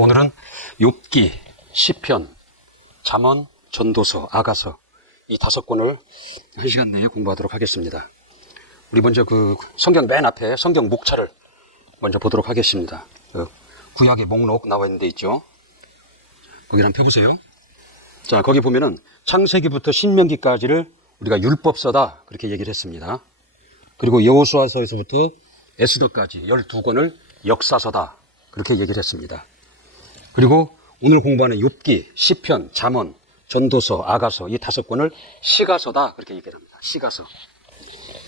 오늘은 욥기, 시편, 잠언, 전도서, 아가서 이 5권을 1시간 내에 공부하도록 하겠습니다. 우리 먼저 그 성경 맨 앞에 성경 목차를 먼저 보도록 하겠습니다. 구약의 목록 나와 있는 데 있죠. 거기 한번 펴보세요. 자, 거기 보면은 창세기부터 신명기까지를 우리가 율법서다 그렇게 얘기를 했습니다. 그리고 여호수아서에서부터 에스더까지 12권을 역사서다 그렇게 얘기를 했습니다. 그리고 오늘 공부하는 욥기, 시편, 잠언, 전도서, 아가서 이 5권을 시가서다 그렇게 얘기를 합니다. 시가서.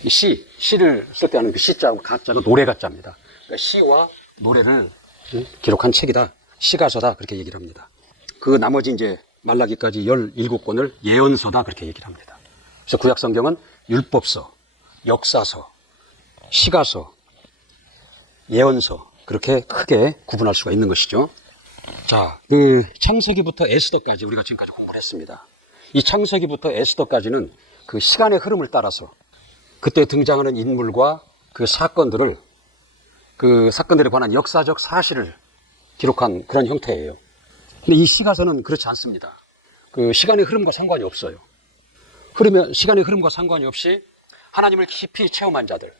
이 시를 쓸 때 하는 그 시자하고 가자가 노래 가자입니다. 그러니까 시와 노래를 기록한 책이다. 시가서다 그렇게 얘기를 합니다. 그 나머지 이제 말라기까지 17권을 예언서다 그렇게 얘기를 합니다. 그래서 구약 성경은 율법서, 역사서, 시가서, 예언서 그렇게 크게 구분할 수가 있는 것이죠. 자, 그 창세기부터 에스더까지 우리가 지금까지 공부를 했습니다. 이 창세기부터 에스더까지는 그 시간의 흐름을 따라서 그때 등장하는 인물과 그 사건들에 관한 역사적 사실을 기록한 그런 형태예요. 근데 이 시가서는 그렇지 않습니다. 그 시간의 흐름과 상관이 없어요. 시간의 흐름과 상관이 없이 하나님을 깊이 체험한 자들,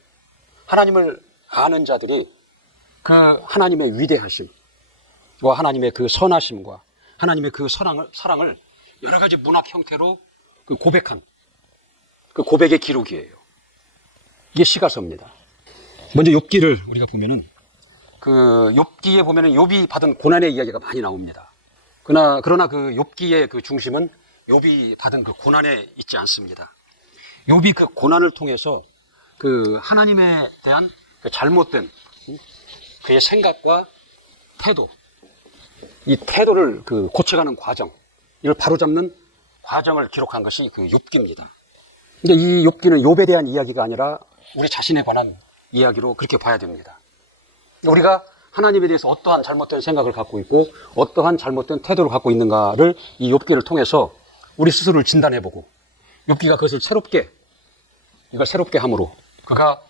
하나님을 아는 자들이 그 하나님의 위대하심과 하나님의 그 선하심과 하나님의 그 사랑을 여러 가지 문학 형태로 그 고백한 그 고백의 기록이에요. 이게 시가서입니다. 먼저 욥기를 우리가 보면은 그 욥기에 보면은 욥이 받은 고난의 이야기가 많이 나옵니다. 그러나 그 욥기의 그 중심은 욥이 받은 그 고난에 있지 않습니다. 욥이 그 고난을 통해서 그 하나님에 대한 그 잘못된 그의 생각과 태도, 이 태도를 그 고쳐가는 과정, 이걸 바로잡는 과정을 기록한 것이 그 욥기입니다. 근데 이 욥기는 욥에 대한 이야기가 아니라 우리 자신에 관한 이야기로 그렇게 봐야 됩니다. 우리가 하나님에 대해서 어떠한 잘못된 생각을 갖고 있고 어떠한 잘못된 태도를 갖고 있는가를 이 욥기를 통해서 우리 스스로를 진단해보고 욥기가 그것을 새롭게 함으로 그가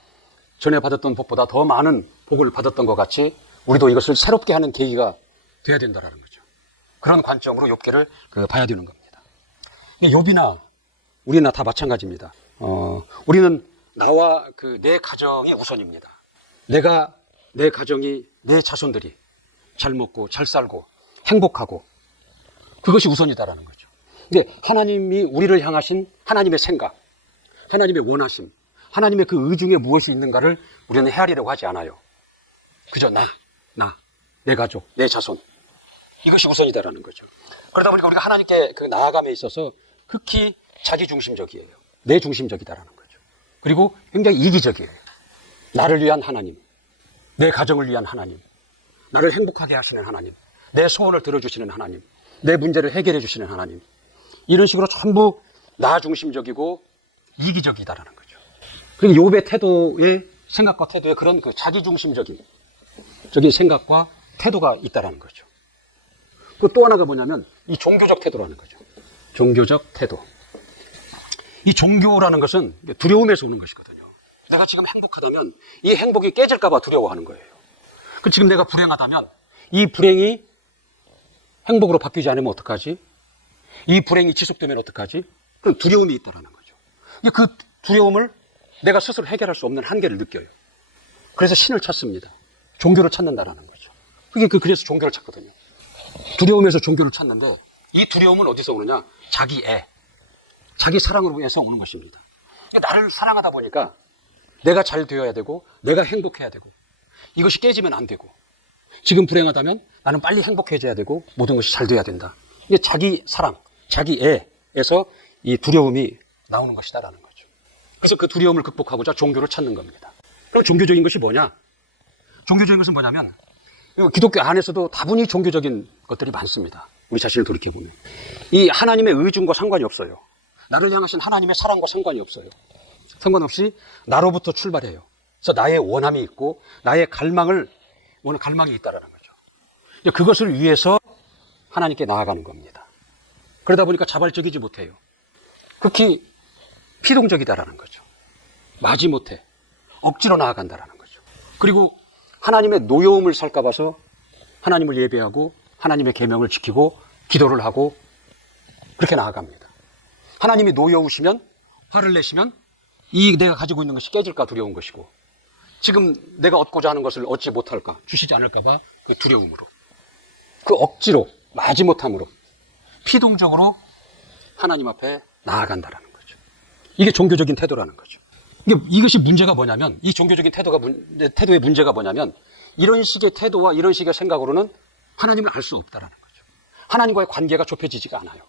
전에 받았던 복보다 더 많은 복을 받았던 것 같이 우리도 이것을 새롭게 하는 계기가 돼야 된다는 거죠. 그런 관점으로 욥기를 봐야 되는 겁니다. 욥이나 우리나 다 마찬가지입니다. 우리는 나와 내 가정이 우선입니다. 내 가정이, 내 자손들이 잘 먹고 잘 살고 행복하고 그것이 우선이다라는 거죠. 근데 하나님이 우리를 향하신 하나님의 생각, 하나님의 원하심, 하나님의 그 의중에 무엇이 있는가를 우리는 헤아리려고 하지 않아요. 그저 내 가족, 내 자손 이것이 우선이다라는 거죠. 그러다 보니까 우리가 하나님께 그 나아감에 있어서 극히 자기중심적이에요. 내 중심적이다라는 거죠. 그리고 굉장히 이기적이에요. 나를 위한 하나님, 내 가정을 위한 하나님, 나를 행복하게 하시는 하나님, 내 소원을 들어주시는 하나님, 내 문제를 해결해 주시는 하나님, 이런 식으로 전부 나 중심적이고 이기적이다라는 거죠. 그리고 욥의 태도의 생각과 태도에 그런 그 자기중심적인 생각과 태도가 있다라는 거죠. 그 또 하나가 뭐냐면 이 종교적 태도라는 거죠. 종교적 태도. 이 종교라는 것은 두려움에서 오는 것이거든요. 내가 지금 행복하다면 이 행복이 깨질까봐 두려워하는 거예요. 지금 내가 불행하다면 이 불행이 행복으로 바뀌지 않으면 어떡하지? 이 불행이 지속되면 어떡하지? 그럼 두려움이 있다라는 거죠. 그 두려움을 내가 스스로 해결할 수 없는 한계를 느껴요. 그래서 신을 찾습니다. 종교를 찾는다라는 거죠. 그래서 종교를 찾거든요. 두려움에서 종교를 찾는데 이 두려움은 어디서 오느냐? 자기 사랑으로 인해서 오는 것입니다. 나를 사랑하다 보니까 내가 잘 되어야 되고 내가 행복해야 되고 이것이 깨지면 안 되고 지금 불행하다면 나는 빨리 행복해져야 되고 모든 것이 잘 돼야 된다. 이게 자기 사랑, 자기 애에서 이 두려움이 나오는 것이다라는 거죠. 그래서 그 두려움을 극복하고자 종교를 찾는 겁니다. 그럼 종교적인 것이 뭐냐? 종교적인 것은 뭐냐면 기독교 안에서도 다분히 종교적인 것들이 많습니다. 우리 자신을 돌이켜보면 이 하나님의 의중과 상관이 없어요. 나를 향하신 하나님의 사랑과 상관이 없어요. 상관없이 나로부터 출발해요. 그래서 나의 원함이 있고 나의 갈망이 있다라는 거죠. 그것을 위해서 하나님께 나아가는 겁니다. 그러다 보니까 자발적이지 못해요. 극히 피동적이다라는 거죠. 마지못해 억지로 나아간다라는 거죠. 그리고 하나님의 노여움을 살까 봐서 하나님을 예배하고 하나님의 계명을 지키고 기도를 하고 그렇게 나아갑니다. 하나님이 노여우시면, 화를 내시면 이 내가 가지고 있는 것이 깨질까 두려운 것이고, 지금 내가 얻고자 하는 것을 얻지 못할까, 주시지 않을까 봐 그 두려움으로, 그 억지로, 마지 못함으로 피동적으로 하나님 앞에 나아간다라는 거죠. 이게 종교적인 태도라는 거죠. 이것이 문제가 뭐냐면, 이 종교적인 태도의 문제가 뭐냐면, 이런 식의 태도와 이런 식의 생각으로는 하나님을 알 수 없다라는 거죠. 하나님과의 관계가 좁혀지지가 않아요.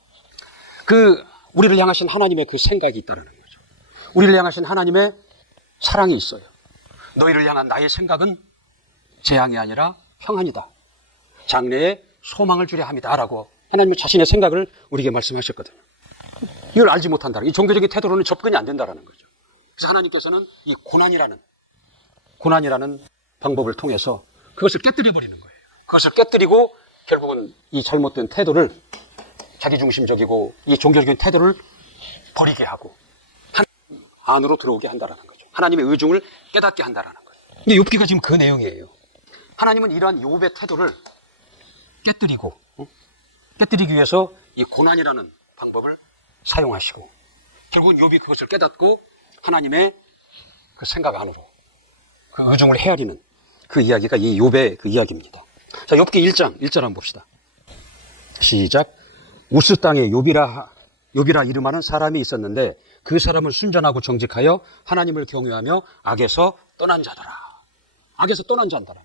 우리를 향하신 하나님의 그 생각이 있다라는 거죠. 우리를 향하신 하나님의 사랑이 있어요. 너희를 향한 나의 생각은 재앙이 아니라 평안이다. 장래에 소망을 주려 함이다라고 하나님은 자신의 생각을 우리에게 말씀하셨거든요. 이걸 알지 못한다. 이 종교적인 태도로는 접근이 안 된다라는 거죠. 그래서 하나님께서는 이 고난이라는 방법을 통해서 그것을 깨뜨려 버리는 거예요. 그것을 깨뜨리고 결국은 이 잘못된 태도를, 자기중심적이고 이 종교적인 태도를 버리게 하고 하나님 안으로 들어오게 한다라는 거죠. 하나님의 의중을 깨닫게 한다라는 거예요. 근데 욥기가 지금 그 내용이에요. 하나님은 이러한 욥의 태도를 깨뜨리기 위해서 이 고난이라는 방법을 사용하시고, 결국은 욥이 그것을 깨닫고 하나님의 그 생각 안으로 그 의중을 헤아리는 그 이야기가 이 욥의 그 이야기입니다. 자, 욥기 1장 1절 한번 봅시다. 시작. 우스 땅에 욥이라 이름하는 사람이 있었는데 그 사람은 순전하고 정직하여 하나님을 경외하며 악에서 떠난 자더라. 악에서 떠난 자더라.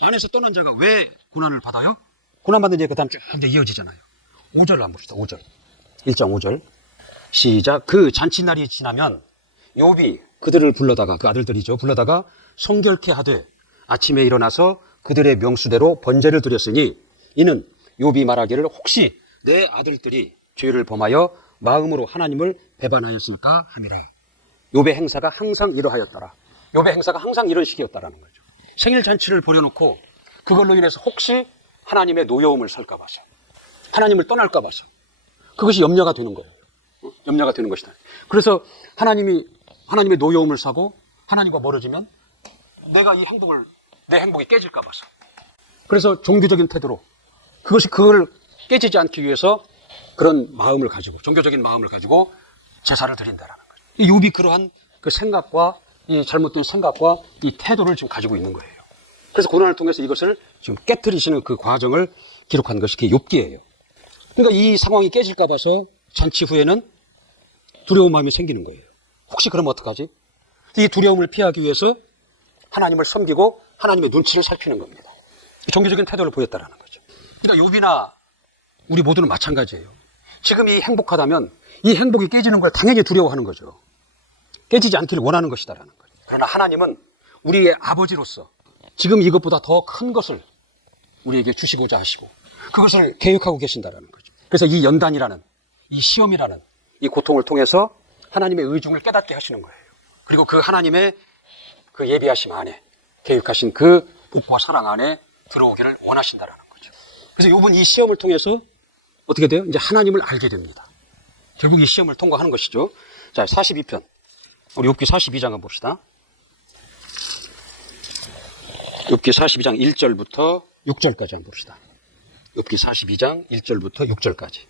안에서 떠난 자가 왜 고난을 받아요? 고난받는 얘기가 다음 쭉 이어지잖아요. 5절 한번 봅시다. 5절. 1장 5절. 시작. 그 잔치날이 지나면 욥이 그들을 불러다가, 그 아들들이죠, 불러다가 성결케 하되 아침에 일어나서 그들의 명수대로 번제를 드렸으니 이는 욥이 말하기를 혹시 내 아들들이 죄를 범하여 마음으로 하나님을 배반하였을까 함이라. 욥의 행사가 항상 이러하였더라. 욥의 행사가 항상 이런 식이었다라는 거죠. 생일 잔치를 벌여놓고 그걸로 인해서 혹시 하나님의 노여움을 살까 봐서, 하나님을 떠날까 봐서 그것이 염려가 되는 거예요. 염려가 되는 것이다. 그래서 하나님의 노여움을 사고 하나님과 멀어지면 내 행복이 깨질까 봐서, 그래서 종교적인 태도로 그걸 깨지지 않기 위해서 그런 마음을 가지고, 종교적인 마음을 가지고 제사를 드린다라는 거죠. 이 욥이 그러한 그 생각과, 이 잘못된 생각과 이 태도를 지금 가지고 있는 거예요. 그래서 고난을 통해서 이것을 지금 깨트리시는 그 과정을 기록한 것이 욥기예요. 그러니까 이 상황이 깨질까 봐서 잔치 후에는 두려운 마음이 생기는 거예요. 혹시 그러면 어떡하지? 이 두려움을 피하기 위해서 하나님을 섬기고 하나님의 눈치를 살피는 겁니다. 종교적인 태도를 보였다는 거죠. 그러니까 욥이나 우리 모두는 마찬가지예요. 지금 이 행복하다면 이 행복이 깨지는 걸 당연히 두려워하는 거죠. 깨지지 않기를 원하는 것이다라는 거죠. 그러나 하나님은 우리의 아버지로서 지금 이것보다 더 큰 것을 우리에게 주시고자 하시고 그것을 계획하고 계신다라는 거죠. 그래서 이 연단이라는, 이 시험이라는 이 고통을 통해서 하나님의 의중을 깨닫게 하시는 거예요. 그리고 그 하나님의 그 예비하심 안에, 계획하신 그 복과 사랑 안에 들어오기를 원하신다라는 거죠. 그래서 욥은 이 시험을 통해서 어떻게 돼요? 이제 하나님을 알게 됩니다. 결국 이 시험을 통과하는 것이죠. 자, 42편. 우리 욥기 42장 한번 봅시다. 욥기 42장 1절부터 6절까지 한번 봅시다. 욥기 42장 1절부터 6절까지.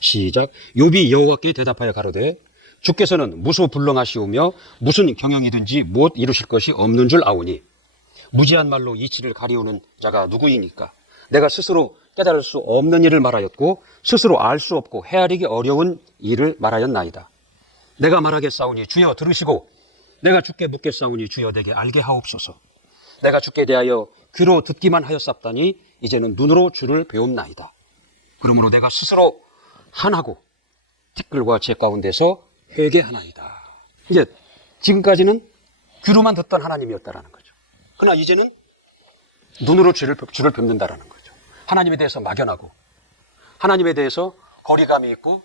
시작. 욥이 여호와께 대답하여 가로되 주께서는 무소불능하시오며 무슨 경영이든지 못 이루실 것이 없는 줄 아오니 무지한 말로 이치를 가리우는 자가 누구이니까. 내가 스스로 깨달을 수 없는 일을 말하였고 스스로 알 수 없고 헤아리기 어려운 일을 말하였나이다. 내가 말하겠사오니 주여 들으시고 내가 주께 묻겠사오니 주여 내게 알게 하옵소서. 내가 주께 대하여 귀로 듣기만 하였사옵다니 이제는 눈으로 주를 배움나이다. 그러므로 내가 스스로 한하고 티끌과 재 가운데서 회개하나이다. 이제 지금까지는 귀로만 듣던 하나님이었다라는 거죠. 그러나 이제는 눈으로 주를 뵙는다라는 거죠. 하나님에 대해서 막연하고 하나님에 대해서 거리감이 있고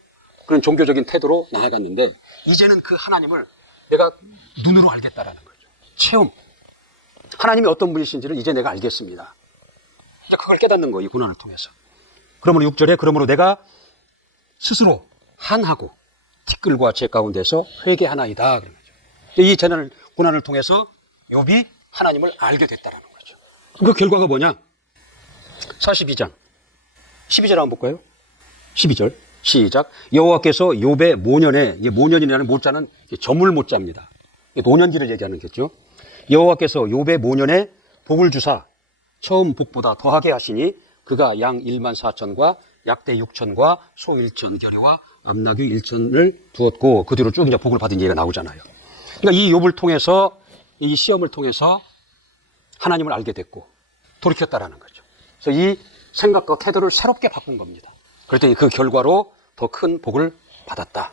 그런 종교적인 태도로 나아갔는데 이제는 그 하나님을 내가 눈으로 알겠다라는 거죠. 체험. 하나님이 어떤 분이신지를 이제 내가 알겠습니다. 그걸 깨닫는 거예요. 이 고난을 통해서. 그러므로 6절에 그러므로 내가 스스로 한하고 티끌과 재 가운데서 회개하나이다. 그런 거죠. 이 고난을 통해서 욥이 하나님을 알게 됐다는 거죠. 그 결과가 뭐냐? 42장 12절 한번 볼까요? 12절 시작. 여호와께서 욥의 모년에, 이게 모년이라는 모자는 저물 모자입니다. 노년기를 얘기하는 거죠. 여호와께서 욥의 모년에 복을 주사 처음 복보다 더하게 하시니 그가 양 1만 4천과 약대 6천과 소 1천 겨리와 암나귀 1천을 두었고, 그 뒤로 쭉 이제 복을 받은 얘기가 나오잖아요. 그러니까 이 욥을 통해서, 이 시험을 통해서 하나님을 알게 됐고 돌이켰다라는 거죠. 그래서 이 생각과 태도를 새롭게 바꾼 겁니다. 그랬더니 그 결과로 더 큰 복을 받았다.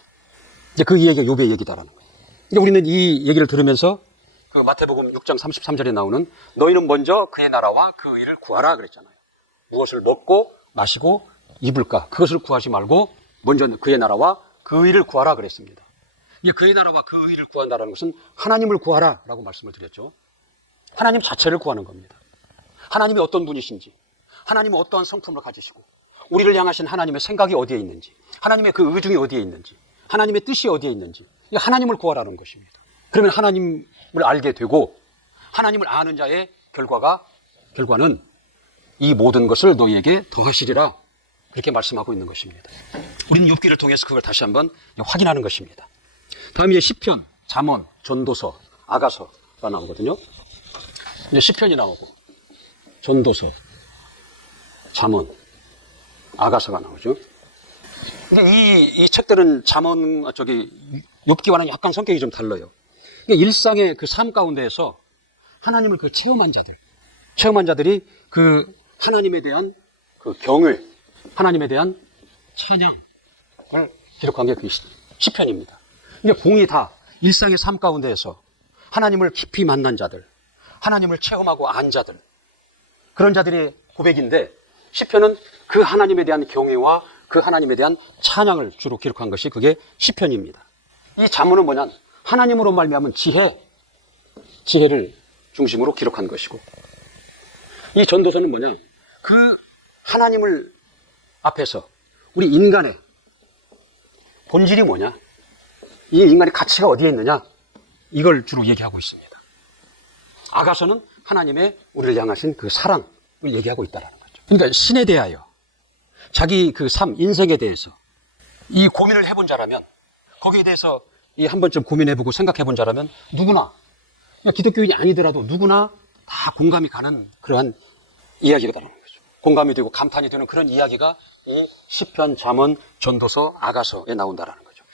이제 그 얘기가 욥의 얘기다라는 거예요. 이제 우리는 이 얘기를 들으면서 그 마태복음 6장 33절에 나오는 너희는 먼저 그의 나라와 그 의를 구하라 그랬잖아요. 무엇을 먹고 마시고 입을까? 그것을 구하지 말고 먼저 그의 나라와 그 의를 구하라 그랬습니다. 이제 그의 나라와 그 의를 구한다는 것은 하나님을 구하라라고 말씀을 드렸죠. 하나님 자체를 구하는 겁니다. 하나님이 어떤 분이신지, 하나님은 어떠한 성품을 가지시고, 우리를 향하신 하나님의 생각이 어디에 있는지, 하나님의 그 의중이 어디에 있는지, 하나님의 뜻이 어디에 있는지, 하나님을 구하라는 것입니다. 그러면 하나님을 알게 되고, 하나님을 아는 자의 결과는 이 모든 것을 너희에게 더하시리라, 그렇게 말씀하고 있는 것입니다. 우리는 욥기를 통해서 그걸 다시 한번 확인하는 것입니다. 다음 이제 시편, 잠언, 전도서, 아가서가 나오거든요. 이제 시편이 나오고 전도서, 잠언, 아가서가 나오죠. 근데 이 책들은 잠언, 욥기와는 약간 성격이 좀 달라요. 그러니까 일상의 그 삶 가운데에서 하나님을 그 체험한 자들이 그 하나님에 대한 그 경을, 하나님에 대한 찬양을 기록한 게 그 시편입니다. 이게 공이 다 일상의 삶 가운데에서 하나님을 깊이 만난 자들, 하나님을 체험하고 안 자들, 그런 자들의 고백인데, 시편은 그 하나님에 대한 경외와 그 하나님에 대한 찬양을 주로 기록한 것이 그게 시편입니다. 이 잠언은 뭐냐? 하나님으로 말미암은 지혜를 중심으로 기록한 것이고, 이 전도서는 뭐냐? 그 하나님을 앞에서 우리 인간의 본질이 뭐냐? 이 인간의 가치가 어디에 있느냐? 이걸 주로 얘기하고 있습니다. 아가서는 하나님의 우리를 향하신 그 사랑을 얘기하고 있다는 거죠. 그러니까 신에 대하여, 자기 그 삶, 인생에 대해서 이 고민을 해본 자라면, 거기에 대해서 이 한 번쯤 고민해보고 생각해본 자라면 누구나, 기독교인이 아니더라도 누구나 다 공감이 가는 그러한 이야기가라는 거죠. 공감이 되고 감탄이 되는 그런 이야기가 이 시편, 잠언, 전도서, 아가서에 나온다라는 거죠.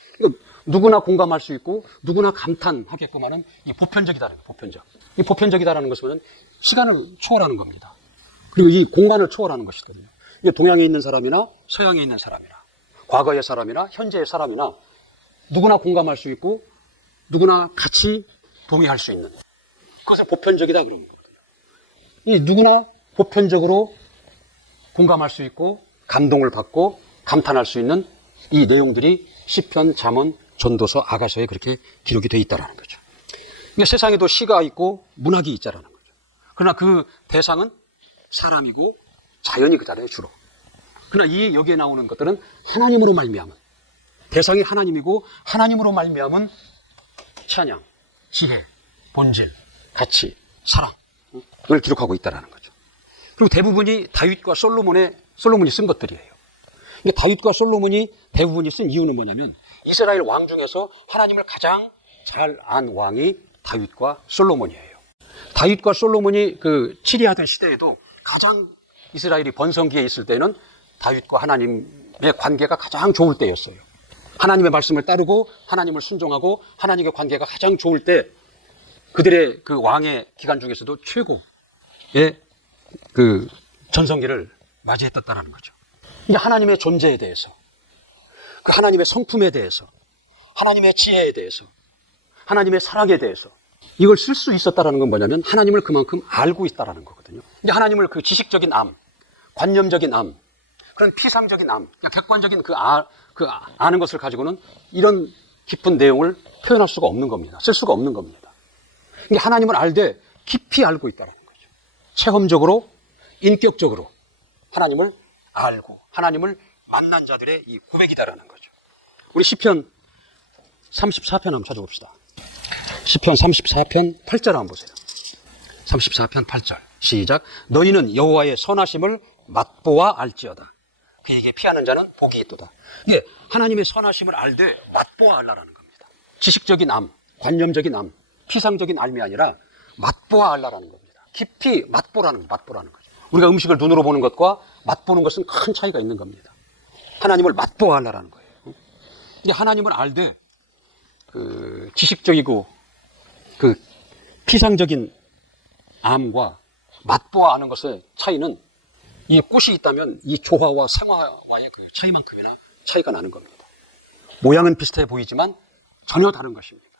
누구나 공감할 수 있고 누구나 감탄하게끔하는 이 보편적이다라는 거예요. 보편적. 이 보편적이다라는 것은 시간을 초월하는 겁니다. 그리고 이 공간을 초월하는 것이거든요. 이게 동양에 있는 사람이나 서양에 있는 사람이나 과거의 사람이나 현재의 사람이나 누구나 공감할 수 있고 누구나 같이 동의할 수 있는, 그것을 보편적이다 그러는 거거든요. 이 누구나 보편적으로 공감할 수 있고 감동을 받고 감탄할 수 있는 이 내용들이 시편, 잠언, 전도서, 아가서에 그렇게 기록이 되어 있다는 거죠. 그러니까 세상에도 시가 있고 문학이 있다는 거죠. 그러나 그 대상은 사람이고 자연이 그잖아요, 주로. 그러나 이 여기에 나오는 것들은 하나님으로 말미암은, 대상이 하나님이고 하나님으로 말미암은 찬양, 지혜, 본질, 가치, 사랑을 기록하고 있다는 거죠. 그리고 대부분이 다윗과 솔로몬이 쓴 것들이에요. 그러니까 다윗과 솔로몬이 대부분이 쓴 이유는 뭐냐면, 이스라엘 왕 중에서 하나님을 가장 잘 안 왕이 다윗과 솔로몬이에요. 다윗과 솔로몬이 그 치리하던 시대에도 가장 이스라엘이 번성기에 있을 때는 다윗과 하나님의 관계가 가장 좋을 때였어요. 하나님의 말씀을 따르고 하나님을 순종하고 하나님의 관계가 가장 좋을 때, 그들의 그 왕의 기간 중에서도 최고의 그 전성기를 맞이했다는 거죠. 이제 하나님의 존재에 대해서, 그 하나님의 성품에 대해서, 하나님의 지혜에 대해서, 하나님의 사랑에 대해서 이걸 쓸 수 있었다는 건 뭐냐면 하나님을 그만큼 알고 있다는 거거든요. 이제 하나님을 그 지식적인 암, 관념적인 암, 그런 피상적인 암, 객관적인 아는 것을 가지고는 이런 깊은 내용을 표현할 수가 없는 겁니다. 쓸 수가 없는 겁니다. 이게 하나님을 알되 깊이 알고 있다는 거죠. 체험적으로, 인격적으로 하나님을 알고 하나님을 만난 자들의 이 고백이다라는 거죠. 우리 시편 34편 한번 찾아봅시다. 시편 34편 8절 한번 보세요. 34편 8절 시작. 너희는 여호와의 선하심을 맛보아 알지어다. 그에게 피하는 자는 복이 있도다. 이게 하나님의 선하심을 알되 맛보아 알라라는 겁니다. 지식적인 암, 관념적인 암, 피상적인 암이 아니라 맛보아 알라라는 겁니다. 깊이 맛보라는 거죠. 우리가 음식을 눈으로 보는 것과 맛보는 것은 큰 차이가 있는 겁니다. 하나님을 맛보아 알라라는 거예요. 이게 하나님을 알되 그 지식적이고 그 피상적인 암과 맛보아 아는 것의 차이는, 이 꽃이 있다면 이 조화와 생화와의 그 차이만큼이나 차이가 나는 겁니다. 모양은 비슷해 보이지만 전혀 다른 것입니다.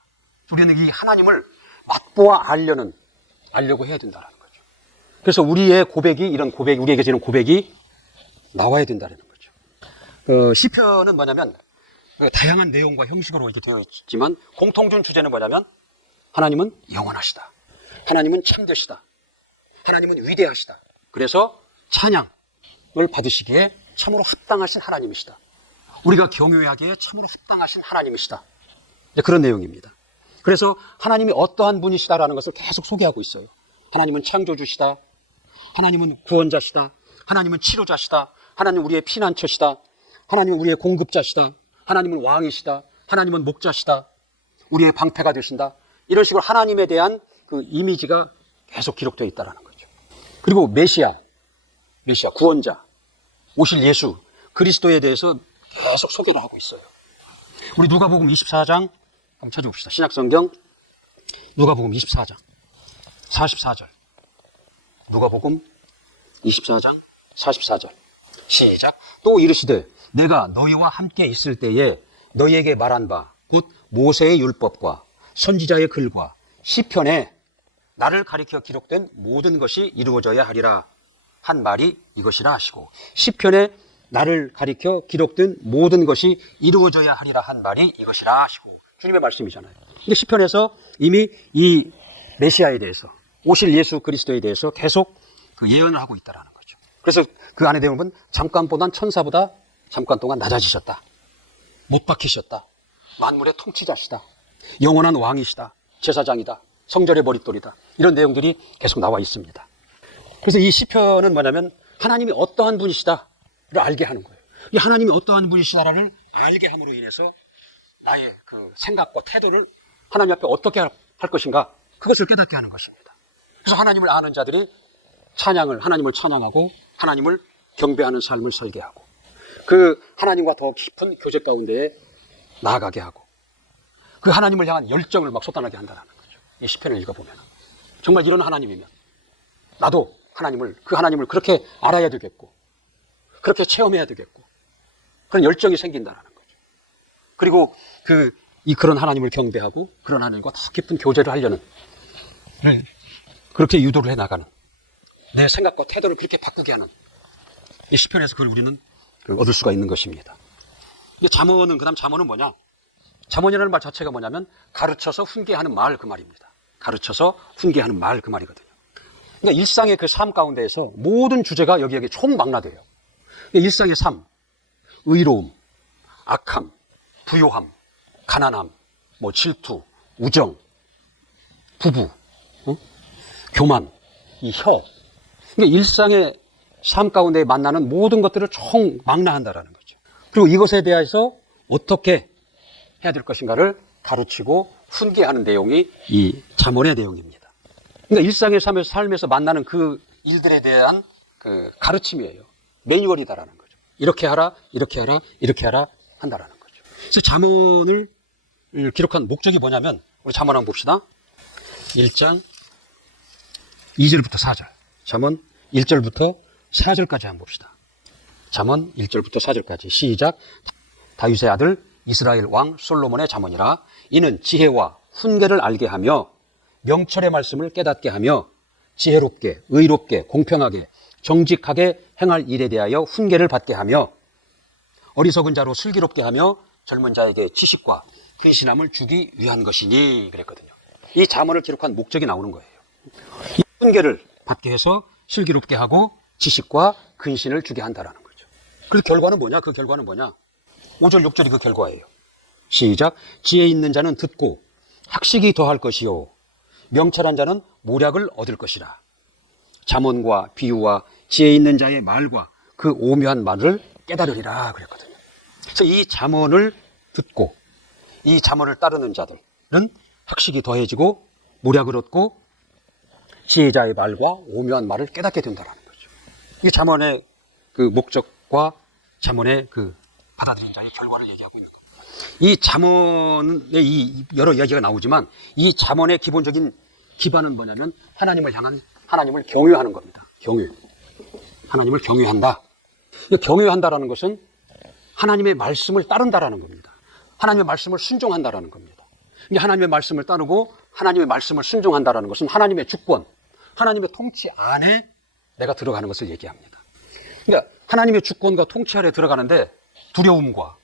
우리는 이 하나님을 맛보아 알려고 해야 된다는 거죠. 그래서 우리의 고백이, 이런 고백, 우리에게 지는 고백이 나와야 된다는 거죠. 시편은 뭐냐면 다양한 내용과 형식으로 이렇게 되어 있지만 공통된 주제는 뭐냐면 하나님은 영원하시다. 하나님은 참되시다. 하나님은 위대하시다. 그래서 찬양을 받으시기에 참으로 합당하신 하나님이시다. 우리가 경외하기에 참으로 합당하신 하나님이시다. 그런 내용입니다. 그래서 하나님이 어떠한 분이시다라는 것을 계속 소개하고 있어요. 하나님은 창조주시다. 하나님은 구원자시다. 하나님은 치료자시다. 하나님은 우리의 피난처시다. 하나님은 우리의 공급자시다. 하나님은 왕이시다. 하나님은 목자시다. 우리의 방패가 되신다. 이런 식으로 하나님에 대한 그 이미지가 계속 기록되어 있다는 거죠. 그리고 메시아, 구원자, 오실 예수, 그리스도에 대해서 계속 소개를 하고 있어요. 우리 누가복음 24장 한번 찾아봅시다. 신약성경 누가복음 24장 44절. 누가복음 24장 44절. 시작. 또 이르시되 내가 너희와 함께 있을 때에 너희에게 말한 바 곧 모세의 율법과 선지자의 글과 시편에 나를 가리켜 기록된 모든 것이 이루어져야 하리라 한 말이 이것이라 하시고, 시편에 나를 가리켜 기록된 모든 것이 이루어져야 하리라 한 말이 이것이라 하시고, 주님의 말씀이잖아요. 근데 시편에서 이미 이 메시아에 대해서, 오실 예수 그리스도에 대해서 계속 그 예언을 하고 있다는 거죠. 그래서 그 안에 내용은 잠깐 보던 천사보다 잠깐 동안 낮아지셨다. 못 박히셨다. 만물의 통치자시다. 영원한 왕이시다. 제사장이다. 성전의 머릿돌이다. 이런 내용들이 계속 나와 있습니다. 그래서 이 시편은 뭐냐면 하나님이 어떠한 분이시다를 알게 하는 거예요. 이 하나님이 어떠한 분이시다를 알게 함으로 인해서 나의 그 생각과 태도를 하나님 앞에 어떻게 할 것인가, 그것을 깨닫게 하는 것입니다. 그래서 하나님을 아는 자들이 하나님을 찬양하고 하나님을 경배하는 삶을 설계하고 그 하나님과 더 깊은 교제 가운데에 나아가게 하고 그 하나님을 향한 열정을 막 쏟아나게 한다는 거죠. 이 시편을 읽어보면 정말 이런 하나님이면 나도 그 하나님을 그렇게 알아야 되겠고 그렇게 체험해야 되겠고 그런 열정이 생긴다는 거죠. 그리고 그런 하나님을 경배하고 그런 하나님과 더 깊은 교제를 하려는, 그렇게 유도를 해나가는, 내 생각과 태도를 그렇게 바꾸게 하는 이 시편에서 그걸 우리는 얻을 수가 있는 것입니다. 잠언은, 그 다음 잠언은 뭐냐? 잠언이라는 말 자체가 뭐냐면 가르쳐서 훈계하는 말, 그 말입니다. 가르쳐서 훈계하는 말, 그 말이거든요. 그러니까 일상의 그 삶 가운데에서 모든 주제가 여기에 총망라돼요. 일상의 삶, 의로움, 악함, 부요함, 가난함, 질투, 우정, 부부, 교만, 이 혀. 그러니까 일상의 삶 가운데 만나는 모든 것들을 총망라한다라는 거죠. 그리고 이것에 대해서 어떻게 해야 될 것인가를 가르치고 훈계하는 내용이 이 잠언의 내용입니다. 그러니까 일상의 삶에서 만나는 그 일들에 대한 그 가르침이에요. 매뉴얼이다라는 거죠. 이렇게 하라, 이렇게 하라, 이렇게 하라 한다라는 거죠. 그래서 잠언을 기록한 목적이 뭐냐면, 우리 잠언 한번 봅시다. 1장 2절부터 4절. 잠언 1절부터 4절까지 한번 봅시다. 잠언 1절부터 4절까지. 시작. 다윗의 아들 이스라엘 왕 솔로몬의 잠언이라. 이는 지혜와 훈계를 알게 하며 명철의 말씀을 깨닫게 하며 지혜롭게, 의롭게, 공평하게, 정직하게 행할 일에 대하여 훈계를 받게 하며 어리석은 자로 슬기롭게 하며 젊은 자에게 지식과 근신함을 주기 위한 것이니, 그랬거든요. 이 잠언을 기록한 목적이 나오는 거예요. 이 훈계를 받게 해서 슬기롭게 하고 지식과 근신을 주게 한다라는 거죠. 그래서 결과는 뭐냐? 그 결과는 뭐냐? 5절, 6절이 그 결과예요. 시작. 지혜 있는 자는 듣고 학식이 더할 것이요 명철한 자는 모략을 얻을 것이라. 잠언과 비유와 지혜 있는 자의 말과 그 오묘한 말을 깨달으리라 그랬거든요. 그래서 이 잠언을 듣고 이 잠언을 따르는 자들은 학식이 더해지고 모략을 얻고 지혜자의 말과 오묘한 말을 깨닫게 된다는 거죠. 이 잠언의 그 목적과 잠언의 그 받아들인 자의 결과를 얘기하고 있는 겁니다. 이 잠언에 이 여러 이야기가 나오지만 이 잠언의 기본적인 기반은 뭐냐면 하나님을 향한 하나님을 경외하는 겁니다. 경외. 하나님을 경외한다. 경외한다라는 것은 하나님의 말씀을 따른다라는 겁니다. 하나님의 말씀을 순종한다라는 겁니다. 하나님의 말씀을 따르고 하나님의 말씀을 순종한다라는 것은 하나님의 주권, 하나님의 통치 안에 내가 들어가는 것을 얘기합니다. 그러니까 하나님의 주권과 통치 아래 들어가는데 두려움과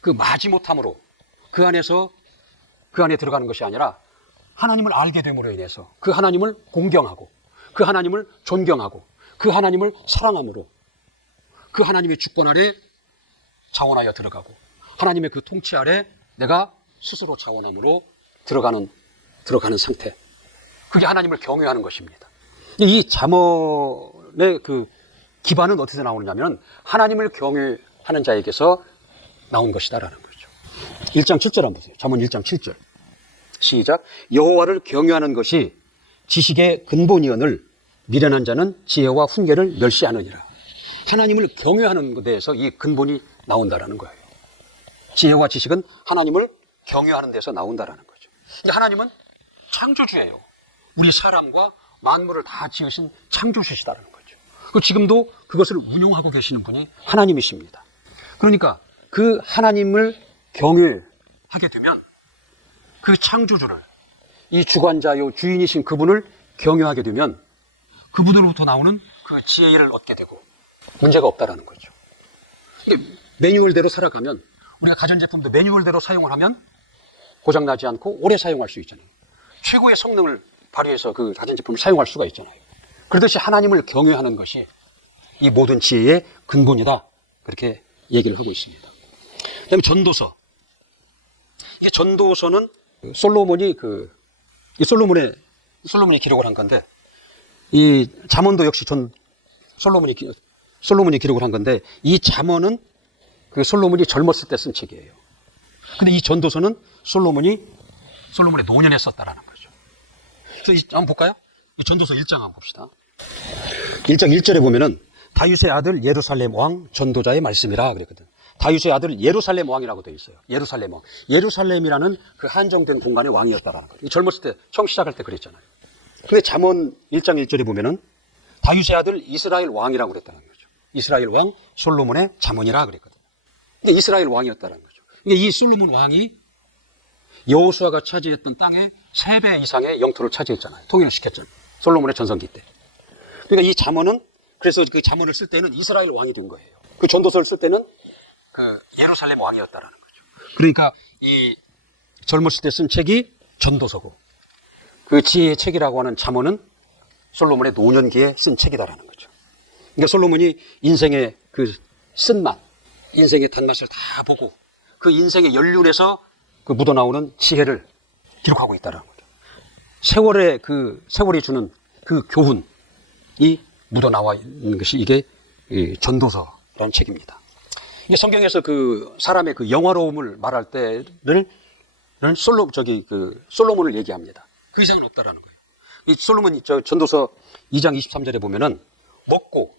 그 마지못함으로 그 안에 들어가는 것이 아니라 하나님을 알게 됨으로 인해서 그 하나님을 공경하고 그 하나님을 존경하고 그 하나님을 사랑함으로 그 하나님의 주권 아래 자원하여 들어가고 하나님의 그 통치 아래 내가 스스로 자원함으로 들어가는 상태. 그게 하나님을 경외하는 것입니다. 이 잠언의 그 기반은 어디서 나오느냐면 하나님을 경외하는 자에게서 나온 것이다라는 거죠. 1장 7절 한번 보세요. 잠언 1장 7절. 시작. 여호와를 경외하는 것이 지식의 근본이오늘 미련한 자는 지혜와 훈계를 멸시하느니라. 하나님을 경외하는 것에 대해서 이 근본이 나온다라는 거예요. 지혜와 지식은 하나님을 경외하는 데서 나온다라는 거죠. 하나님은 창조주예요. 우리 사람과 만물을 다 지으신 창조주시다라는 거죠. 지금도 그것을 운용하고 계시는 분이 하나님이십니다. 그러니까 그 하나님을 경외하게 되면 그 창조주를 이 주관자요 주인이신 그분을 경외하게 되면 그분으로부터 나오는 그 지혜를 얻게 되고 문제가 없다라는 거죠. 매뉴얼대로 살아가면 우리가 가전제품도 매뉴얼대로 사용을 하면 고장나지 않고 오래 사용할 수 있잖아요. 최고의 성능을 발휘해서 그 가전제품을 사용할 수가 있잖아요. 그러듯이 하나님을 경외하는 것이 이 모든 지혜의 근본이다. 그렇게 얘기를 하고 있습니다. 그 다음에 전도서. 이게 전도서는 솔로몬이 기록을 한 건데 이 잠언도 역시 솔로몬이 기록을 한 건데 이 잠언은 그 솔로몬이 젊었을 때 쓴 책이에요. 근데 이 전도서는 솔로몬의 노년에 썼다라는 거죠. 그래서 한번 볼까요? 이 전도서 1장 한번 봅시다. 1장 1절에 보면은 다윗의 아들 예루살렘 왕 전도자의 말씀이라 그랬거든. 다윗의 아들 예루살렘 왕이라고 되어 있어요. 예루살렘 왕. 예루살렘이라는 그 한정된 공간의 왕이었다라는 거예요. 젊었을 때 처음 시작할 때 그랬잖아요. 근데 잠언 1장 1절에 보면은 다윗의 아들 이스라엘 왕이라고 그랬다는 거죠. 이스라엘 왕 솔로몬의 잠언이라 그랬거든요. 근데 이스라엘 왕이었다는 거죠. 그러니까 이 솔로몬 왕이 여호수아가 차지했던 땅의 3배 이상의 영토를 차지했잖아요. 통일을 시켰잖아요. 솔로몬의 전성기 때. 그러니까 이 잠언은 그래서 그 잠언을 쓸 때는 이스라엘 왕이 된 거예요. 그 전도서를 쓸 때는 그 예루살렘 왕이었다라는 거죠. 그러니까 이 젊었을 때 쓴 책이 전도서고 그 지혜의 책이라고 하는 잠언은 솔로몬의 노년기에 쓴 책이다라는 거죠. 그러니까 솔로몬이 인생의 그 쓴맛, 인생의 단맛을 다 보고 그 인생의 연륜에서 그 묻어나오는 지혜를 기록하고 있다라는 거죠. 세월이 주는 그 교훈이 묻어나와 있는 것이 이게 전도서라는 책입니다. 이게 성경에서 그 사람의 그 영화로움을 말할 때를 솔로몬을 얘기합니다. 그 이상은 없다라는 거예요. 이 솔로몬이 전도서 2장 23절에 보면은 먹고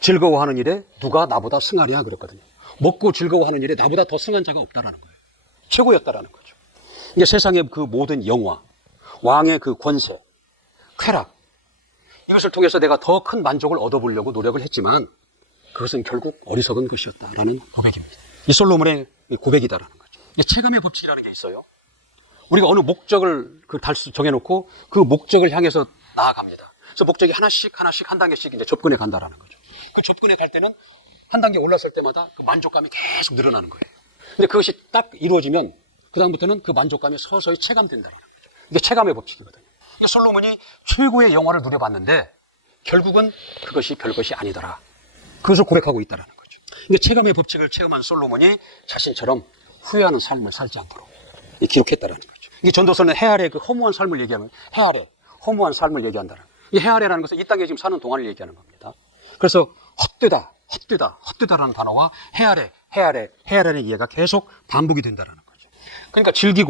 즐거워하는 일에 누가 나보다 승하랴 그랬거든요. 먹고 즐거워하는 일에 나보다 더 승한 자가 없다라는 거예요. 최고였다라는 거죠. 이게 세상의 그 모든 영화, 왕의 그 권세, 쾌락, 이것을 통해서 내가 더 큰 만족을 얻어보려고 노력을 했지만 그것은 결국 어리석은 것이었다라는 고백입니다. 이 솔로몬의 고백이다라는 거죠. 체감의 법칙이라는 게 있어요. 우리가 어느 목적을 정해놓고 그 목적을 향해서 나아갑니다. 그래서 목적이 하나씩 한 단계씩 이제 접근해 간다라는 거죠. 그 접근해 갈 때는 한 단계 올랐을 때마다 그 만족감이 계속 늘어나는 거예요. 근데 그것이 딱 이루어지면 그다음부터는 그 만족감이 서서히 체감된다라는 거죠. 이게 체감의 법칙이거든요. 솔로몬이 최고의 영화를 누려봤는데 결국은 그것이 별것이 아니더라. 그것을 고백하고 있다라는 거죠. 근데 체감의 법칙을 체험한 솔로몬이 자신처럼 후회하는 삶을 살지 않도록 기록했다라는 거죠. 이 전도서는 해 아래 그 허무한 삶을 얘기하면 해 아래 허무한 삶을 얘기한다는. 이 해 아래라는 것은 이 땅에 지금 사는 동안을 얘기하는 겁니다. 그래서 헛되다라는 단어와 헤아레는 이해가 계속 반복이 된다는 거죠. 그러니까 즐길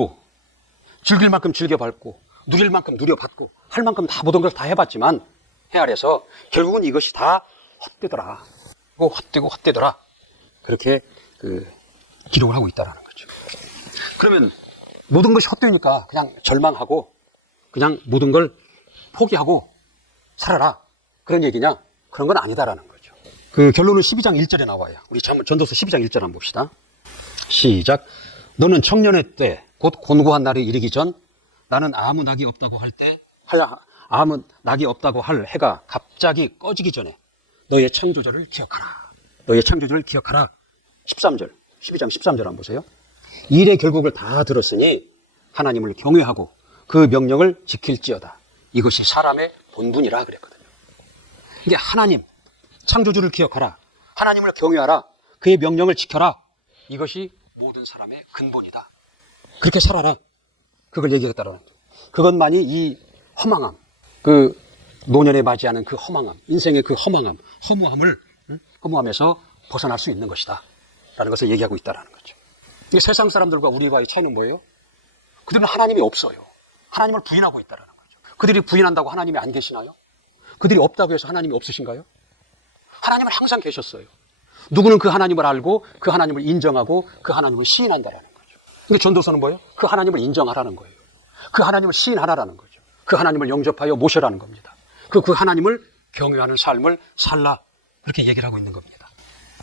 만큼 즐겨봤고, 누릴 만큼 누려봤고, 할 만큼 다 모든 걸 다 해봤지만, 헤아려서 결국은 이것이 다 헛되더라. 헛되더라. 그렇게 기록을 하고 있다는 거죠. 그러면 모든 것이 헛되니까 그냥 절망하고, 그냥 모든 걸 포기하고 살아라. 그런 얘기냐? 그런 건 아니다라는 거죠. 그 결론은 12장 1절에 나와요. 우리 전도서 12장 1절 한번 봅시다. 시작. 너는 청년의 때, 곧 곤고한 날이 이르기 전, 나는 아무 낙이 없다고 할 해가 갑자기 꺼지기 전에 너의 창조주를 기억하라. 13절, 12장 13절 한번 보세요. 일의 결국을 다 들었으니 하나님을 경외하고 그 명령을 지킬지어다. 이것이 사람의 본분이라 그랬거든요. 이게 하나님, 창조주를 기억하라. 하나님을 경외하라. 그의 명령을 지켜라. 이것이 모든 사람의 근본이다. 그렇게 살아라. 그걸 얘기했다라는 거죠. 그것만이 이 허망함, 그 노년에 맞이하는 그 허망함, 인생의 그 허무함에서 벗어날 수 있는 것이다. 라는 것을 얘기하고 있다는 거죠. 이 세상 사람들과 우리와의 차이는 뭐예요? 그들은 하나님이 없어요. 하나님을 부인하고 있다는 거죠. 그들이 부인한다고 하나님이 안 계시나요? 그들이 없다고 해서 하나님이 없으신가요? 하나님은 항상 계셨어요. 누구는 그 하나님을 알고 그 하나님을 인정하고 그 하나님을 시인한다는 거죠. 근데 전도서는 뭐예요? 그 하나님을 인정하라는 거예요. 그 하나님을 시인하라는 거죠. 그 하나님을 영접하여 모셔라는 겁니다. 그 하나님을 경외하는 삶을 살라. 그렇게 얘기를 하고 있는 겁니다.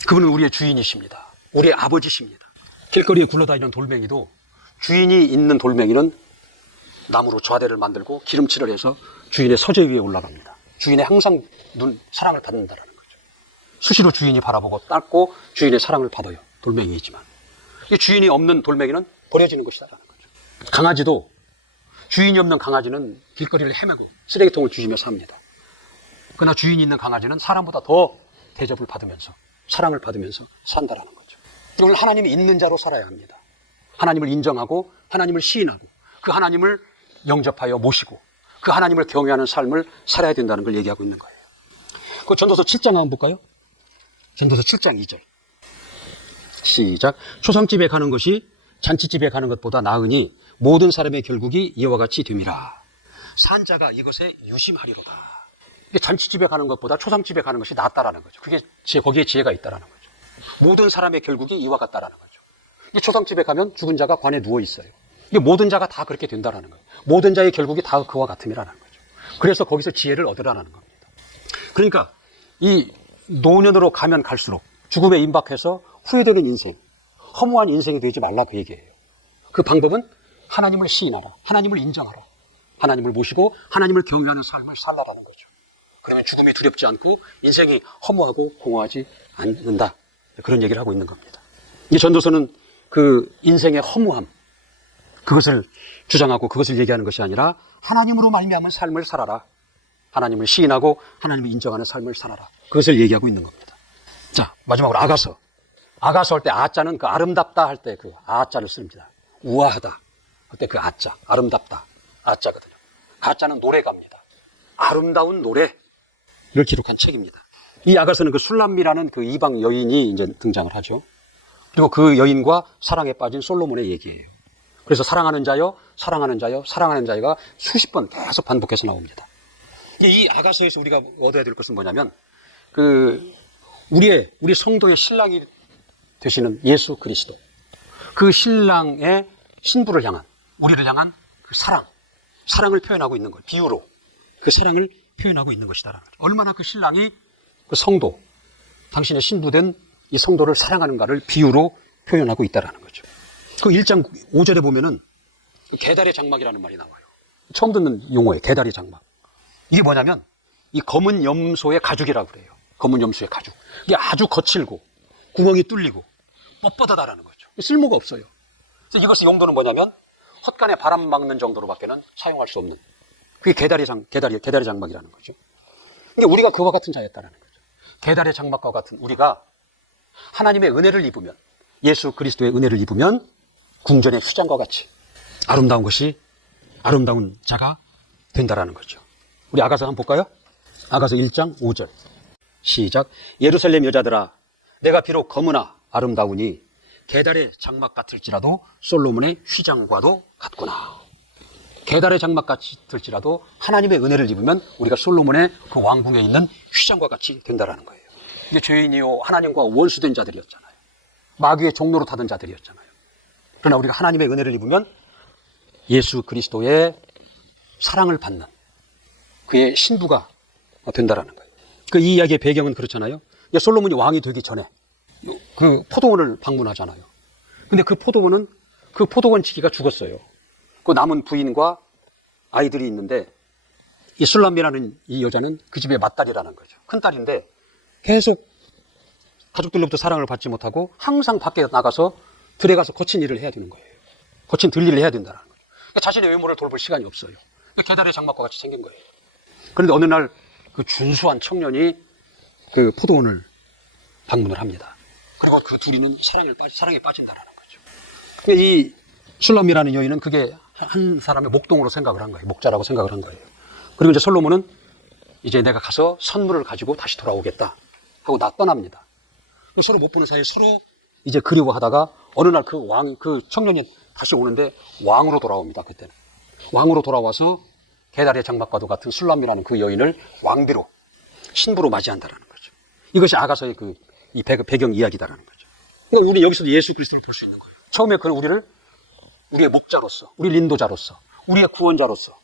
그분은 우리의 주인이십니다. 우리의 아버지십니다. 길거리에 굴러다니는 돌멩이도 주인이 있는 돌멩이는 나무로 좌대를 만들고 기름칠을 해서 주인의 서재 위에 올라갑니다. 주인의 항상 사랑을 받는다는 거죠. 수시로 주인이 바라보고 닦고 주인의 사랑을 받아요. 돌멩이이지만. 이 주인이 없는 돌멩이는 버려지는 것이다라는 거죠. 강아지도 주인이 없는 강아지는 길거리를 헤매고 쓰레기통을 뒤지며 삽니다. 그러나 주인이 있는 강아지는 사람보다 더 대접을 받으면서 사랑을 받으면서 산다라는 거죠. 이걸 하나님이 있는 자로 살아야 합니다. 하나님을 인정하고 하나님을 시인하고 그 하나님을 영접하여 모시고 그 하나님을 경외하는 삶을 살아야 된다는 걸 얘기하고 있는 거예요. 그 전도서 7장 한번 볼까요? 전도서 7장 2절. 시작. 초상집에 가는 것이 잔치집에 가는 것보다 나으니 모든 사람의 결국이 이와 같이 됨이라. 산자가 이것에 유심하리로다. 잔치집에 가는 것보다 초상집에 가는 것이 낫다라는 거죠. 거기에 지혜가 있다라는 거죠. 모든 사람의 결국이 이와 같다라는 거죠. 이 초상집에 가면 죽은 자가 관에 누워 있어요. 이게 모든 자가 다 그렇게 된다라는 거예요. 모든 자의 결국이 다 그와 같음이라는 거죠. 그래서 거기서 지혜를 얻으라는 겁니다. 그러니까 이 노년으로 가면 갈수록 죽음에 임박해서 후회되는 인생, 허무한 인생이 되지 말라 그 얘기예요. 그 방법은 하나님을 시인하라, 하나님을 인정하라, 하나님을 모시고 하나님을 경외하는 삶을 살라라는 거죠. 그러면 죽음이 두렵지 않고 인생이 허무하고 공허하지 않는다. 그런 얘기를 하고 있는 겁니다. 이 전도서는 그 인생의 허무함, 그것을 주장하고 그것을 얘기하는 것이 아니라 하나님으로 말미암은 삶을 살아라. 하나님을 시인하고 하나님을 인정하는 삶을 살아라. 그것을 얘기하고 있는 겁니다. 자, 마지막으로 아가서. 아가서 할 때 아자는 그 아름답다 할 때 그 아자를 씁니다. 우아하다 할 때 그 아자, 아름답다 아자거든요. 아자는 노래가입니다. 아름다운 노래를 기록한 책입니다. 이 아가서는 그 술람미라는 그 이방 여인이 이제 등장을 하죠. 그리고 그 여인과 사랑에 빠진 솔로몬의 얘기예요. 그래서 사랑하는 자여, 사랑하는 자여, 사랑하는 자여가 수십 번 계속 반복해서 나옵니다. 이 아가서에서 우리가 얻어야 될 것은 뭐냐면 우리 성도의 신랑이 되시는 예수 그리스도, 그 신랑의 신부를 향한, 우리를 향한 그 사랑을 표현하고 있는 것, 비유로 그 사랑을 표현하고 있는 것이다. 얼마나 그 신랑이 그 성도, 당신의 신부된 이 성도를 사랑하는가를 비유로 표현하고 있다는 거죠. 그 1장 5절에 보면은 개다리 장막이라는 말이 나와요. 처음 듣는 용어예요. 개다리 장막. 이게 뭐냐면 이 검은 염소의 가죽이라고 그래요. 검은 염소의 가죽. 이게 아주 거칠고 구멍이 뚫리고 뻣뻣하다라는 거죠. 쓸모가 없어요. 그래서 이것의 용도는 뭐냐면 헛간에 바람 막는 정도로밖에는 사용할 수 없는 그게 개다리 장막이라는 거죠. 근데 우리가 그와 같은 자였다는 거죠. 개다리 장막과 같은 우리가 하나님의 은혜를 입으면, 예수 그리스도의 은혜를 입으면 궁전의 휘장과 같이 아름다운 자가 된다라는 거죠. 우리 아가서 한번 볼까요? 아가서 1장 5절. 시작. 예루살렘 여자들아, 내가 비록 검으나 아름다우니 게달의 장막 같을지라도 솔로몬의 휘장과도 같구나. 게달의 장막 같을지라도 하나님의 은혜를 입으면 우리가 솔로몬의 그 왕궁에 있는 휘장과 같이 된다라는 거예요. 이게 죄인이요 하나님과 원수된 자들이었잖아요. 마귀의 종로로 타던 자들이었잖아요. 그러나 우리가 하나님의 은혜를 입으면 예수 그리스도의 사랑을 받는 그의 신부가 된다라는 거예요. 이 이야기의 배경은 그렇잖아요. 솔로몬이 왕이 되기 전에 그 포도원을 방문하잖아요. 근데 그 포도원 지기가 죽었어요. 그 남은 부인과 아이들이 있는데 이 술람미라는 이 여자는 그 집의 맏딸이라는 거죠. 큰딸인데 계속 가족들로부터 사랑을 받지 못하고 항상 밖에 나가서 들에 가서 거친 일을 해야 되는 거예요. 거친 들일을 해야 된다는 거죠. 그러니까 자신의 외모를 돌볼 시간이 없어요. 게달의 장막과 같이 생긴 거예요. 그런데 어느 날 그 준수한 청년이 그 포도원을 방문을 합니다. 그리고 그 둘이는 사랑에 빠진다는 거죠. 이 술람미라는 여인은 그게 한 사람의 목동으로 생각을 한 거예요. 목자라고 생각을 한 거예요. 그리고 이제 솔로몬은 이제 내가 가서 선물을 가지고 다시 돌아오겠다 하고 떠납니다. 서로 못 보는 사이에 서로 이제 그리워하다가 어느 날 그 청년이 다시 오는데 왕으로 돌아옵니다. 그때는 왕으로 돌아와서 게달의 장막과도 같은 술람미라는 그 여인을 왕비로 신부로 맞이한다라는 거죠. 이것이 아가서의 이 배경 이야기다라는 거죠. 그러니까 우리 여기서도 예수 그리스도를 볼 수 있는 거예요. 처음에 그는 우리의 목자로서, 우리 인도자로서, 우리의 구원자로서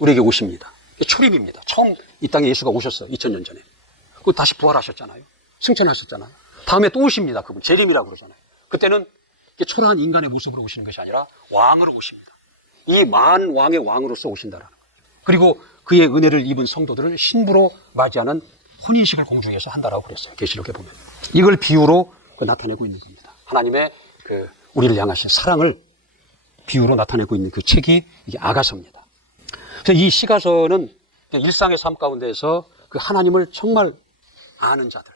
우리에게 오십니다. 초림입니다. 처음 이 땅에 예수가 오셨어요. 2000년 전에. 그리고 다시 부활하셨잖아요. 승천하셨잖아요. 다음에 또 오십니다. 그분 재림이라고 그러잖아요. 그때는 초라한 인간의 모습으로 오시는 것이 아니라 왕으로 오십니다. 이 만왕의 왕으로서 오신다라는 거죠. 그리고 그의 은혜를 입은 성도들을 신부로 맞이하는 혼인식을 공중에서 한다라고 그랬어요. 계시록에 보면. 이걸 비유로 나타내고 있는 겁니다. 하나님의 우리를 향하신 사랑을 비유로 나타내고 있는 그 책이 이게 아가서입니다. 그래서 이 시가서는 일상의 삶 가운데서 그 하나님을 정말 아는 자들,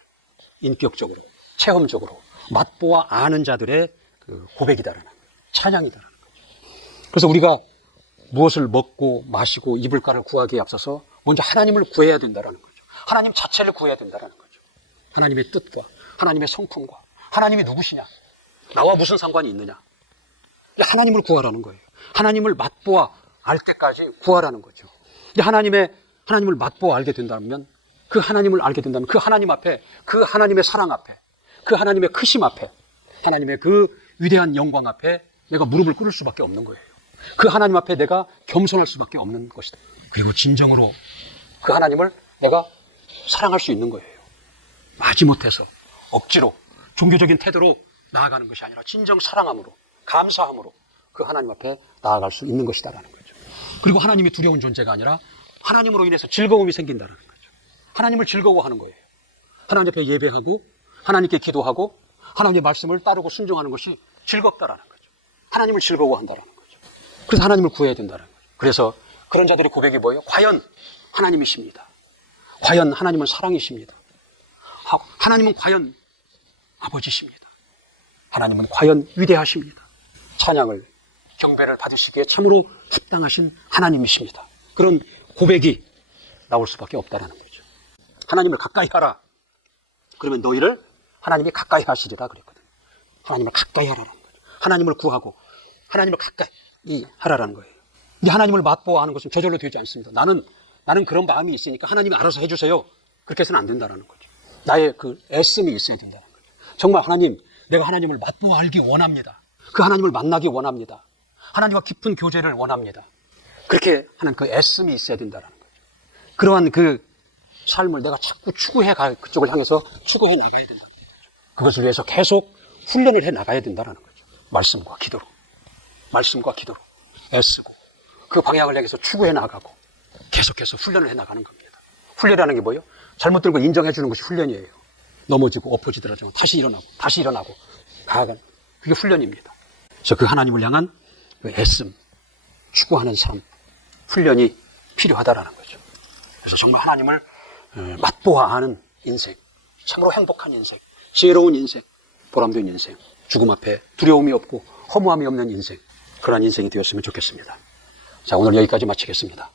인격적으로, 체험적으로 맛보아 아는 자들의 그 고백이다라는 거예요. 찬양이다라는 거죠. 그래서 우리가 무엇을 먹고 마시고 입을까를 구하기에 앞서서 먼저 하나님을 구해야 된다라는 거죠. 하나님 자체를 구해야 된다라는 거죠. 하나님의 뜻과 하나님의 성품과 하나님이 누구시냐, 나와 무슨 상관이 있느냐, 하나님을 구하라는 거예요. 하나님을 맛보아 알 때까지 구하라는 거죠. 하나님을 맛보아 알게 된다면 그 하나님을 알게 된다면 그 하나님 앞에, 그 하나님의 사랑 앞에, 그 하나님의 크심 앞에, 하나님의 그 위대한 영광 앞에 내가 무릎을 꿇을 수밖에 없는 거예요. 그 하나님 앞에 내가 겸손할 수밖에 없는 것이다. 그리고 진정으로 그 하나님을 내가 사랑할 수 있는 거예요. 마지못해서 억지로 종교적인 태도로 나아가는 것이 아니라 진정 사랑함으로, 감사함으로 그 하나님 앞에 나아갈 수 있는 것이다라는 거죠. 그리고 하나님이 두려운 존재가 아니라 하나님으로 인해서 즐거움이 생긴다는 거죠. 하나님을 즐거워하는 거예요. 하나님 앞에 예배하고 하나님께 기도하고 하나님의 말씀을 따르고 순종하는 것이 즐겁다라는 거죠. 하나님을 즐거워한다라는 거죠. 그래서 하나님을 구해야 된다는 거죠. 그래서 그런 자들의 고백이 뭐예요? 과연 하나님이십니다. 과연 하나님은 사랑이십니다. 하나님은 과연 아버지십니다. 하나님은 과연 위대하십니다. 찬양을, 경배를 받으시기에 참으로 합당하신 하나님이십니다. 그런 고백이 나올 수밖에 없다라는 거죠. 하나님을 가까이 하라. 그러면 너희를 하나님이 가까이 하시리라 그랬거든요. 하나님을 가까이 하라는 거죠. 하나님을 구하고 하나님을 가까이 하라라는 거예요. 근데 하나님을 맛보아하는 것은 저절로 되지 않습니다. 나는 그런 마음이 있으니까 하나님이 알아서 해주세요. 그렇게 해서는 안 된다는 거죠. 나의 그 애씀이 있어야 된다는 거죠. 정말 하나님, 내가 하나님을 맛보아 알기 원합니다. 그 하나님을 만나기 원합니다. 하나님과 깊은 교제를 원합니다. 그렇게 하는 그 애씀이 있어야 된다는 거죠. 그러한 그 삶을 내가 자꾸 그쪽을 향해서 추구해 나가야 된다는 거죠. 그것을 위해서 계속 훈련을 해 나가야 된다는 거죠. 말씀과 기도로 애쓰고 그 방향을 향해서 추구해 나가고 계속해서 훈련을 해 나가는 겁니다. 훈련이라는 게 뭐예요? 잘못된 걸 인정해 주는 것이 훈련이에요. 넘어지고 엎어지더라도 다시 일어나고 나아가는, 그게 훈련입니다. 그래서 그 하나님을 향한 그 애씀, 추구하는 삶, 훈련이 필요하다라는 거죠. 그래서 정말 하나님을 맛보아 아는 인생, 참으로 행복한 인생, 지혜로운 인생, 보람된 인생, 죽음 앞에 두려움이 없고 허무함이 없는 인생, 그런 인생이 되었으면 좋겠습니다. 자, 오늘 여기까지 마치겠습니다.